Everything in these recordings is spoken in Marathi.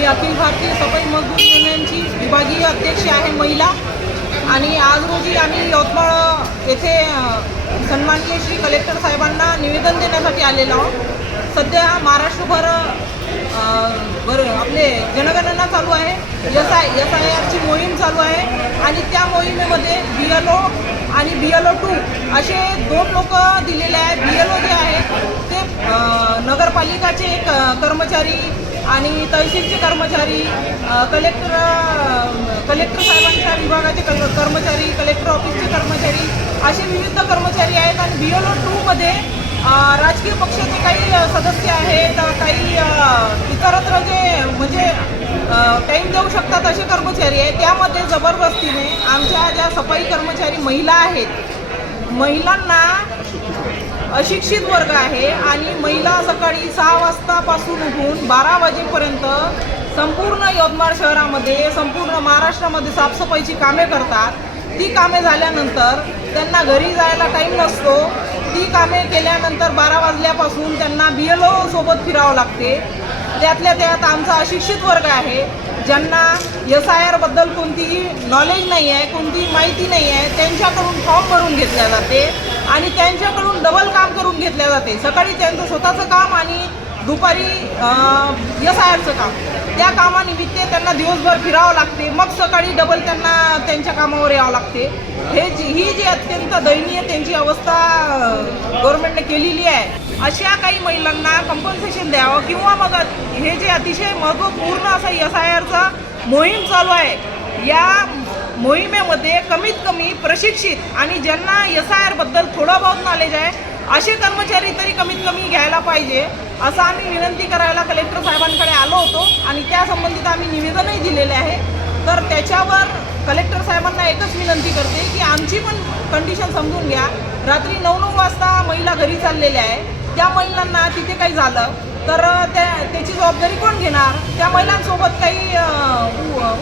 मी अखिल भारतीय सफाई मजदूर युनियनची विभागीय अध्यक्ष आहे महिला। आणि आज रोजी आम्ही यवतमाळ येथे सन्माननीय श्री कलेक्टर साहेबांना निवेदन देण्यासाठी आलेलो आहोत। सध्या महाराष्ट्रभर आपले जनगणना चालू आहे, SIR ची मोहीम चालू आहे आणि त्या मोहिमेमध्ये BLO आणि BLO 2 असे 2 लोक दिलेले आहेत। BLO जे आहे ते नगरपालिकाचे कर्मचारी आणि तहसीलचे कर्मचारी, कलेक्टर साहेबांच्या विभागाचे कर्मचारी, कलेक्टर ऑफिसचे कर्मचारी असे विविध कर्मचारी आहेत। आणि BLO 2 मध्ये राजकीय पक्षाचे काही सदस्य आहेत, काही इतरत्र जे म्हणजे टाईम देऊ शकतात असे कर्मचारी आहेत। त्यामध्ये जबरदस्तीने आमच्या ज्या सफाई कर्मचारी महिला आहेत, महिलांना अशिक्षित वर्ग आहे आणि महिला सकाळी 6 वाजतापासून उठून 12 वाजेपर्यंत संपूर्ण यवतमाळ शहरामध्ये, संपूर्ण महाराष्ट्रामध्ये साफसफाईची कामे करतात। ती कामे झाल्यानंतर त्यांना घरी जायला टाईम नसतो। ती कामे केल्यानंतर 12 वाजल्यापासून त्यांना BLO सोबत फिरावं लागते। त्यातल्या त्यात आमचा अशिक्षित वर्ग आहे, ज्यांना SIR बद्दल कोणतीही नॉलेज नाही आहे, कोणतीही माहिती नाही आहे, त्यांच्याकडून फॉर्म भरून घेतल्या जाते आणि त्यांच्याकडून डबल काम करून घेतल्या जाते। सकाळी त्यांचं स्वतःचं काम आणि दुपारी SIRचं काम। त्या कामानिमित्त त्यांना दिवसभर फिरावं लागते, मग सकाळी डबल त्यांना त्यांच्या कामावर यावं लागते। ही जी अत्यंत दयनीय त्यांची अवस्था गव्हर्नमेंटने केलेली आहे, अशा काही महिलांना कंपन्सेशन द्यावं किंवा मग हे जे अतिशय महत्त्वपूर्ण असं SIRचा मोहीम चालू आहे, या मोहिमेमध्ये कमीत कमी प्रशिक्षित आणि ज्यांना SIR बद्दल थोडं बहुत नॉलेज आहे असे कर्मचारी तरी कमीत कमी घ्यायला पाहिजे, असं आम्ही विनंती करायला कलेक्टर साहेबांकडे आलो होतो आणि त्या संबंधित आम्ही निवेदनही दिलेले आहे। तर त्याच्यावर कलेक्टर साहेबांना एकच विनंती करते की आमची पण कंडिशन समजून घ्या। रात्री 9 वाजता महिला घरी चाललेल्या आहे, त्या महिलांना तिथे काही झालं तर त्याची जबाबदारी कोण घेणार? त्या महिलांसोबत काही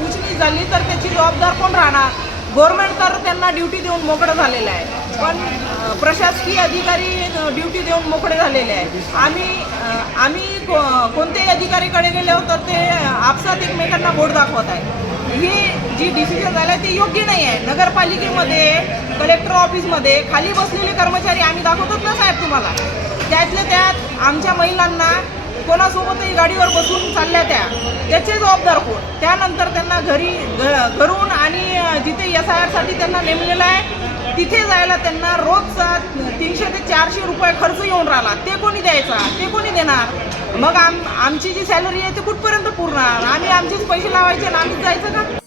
उचनीच झाली तर त्याची जबाबदार कोण राहणार? गव्हर्नमेंट तर त्यांना ड्युटी देऊन मोकळं झालेलं आहे, पण प्रशासकीय अधिकारी ड्युटी देऊन मोकळे झालेले आहेत। आम्ही कोणत्याही अधिकारीकडे गेलो तर ते आपसात एकमेकांना बोट दाखवत आहे। ही जी डिसिजन झालं आहे ते योग्य नाही आहे। नगरपालिकेमध्ये, कलेक्टर ऑफिसमध्ये खाली बसलेले कर्मचारी आम्ही दाखवतोच ना साहेब तुम्हाला। त्यातल्या त्यात आमच्या महिलांना कोणासोबतही गाडीवर बसून चालल्या त्याचे जबाबदार कोण? त्यानंतर त्यांना घरून आणि जिथे SIRसाठी त्यांना नेमलेलं आहे तिथे जायला त्यांना रोजचा 300 ते 400 रुपये खर्च येऊन राहिला। ते कोणी द्यायचा? ते कोणी देणार? मग आमची जी सॅलरी आहे ते कुठपर्यंत पुरणार? आम्ही आमचेच पैसे लावायचे आणि आम्हीच जायचं का?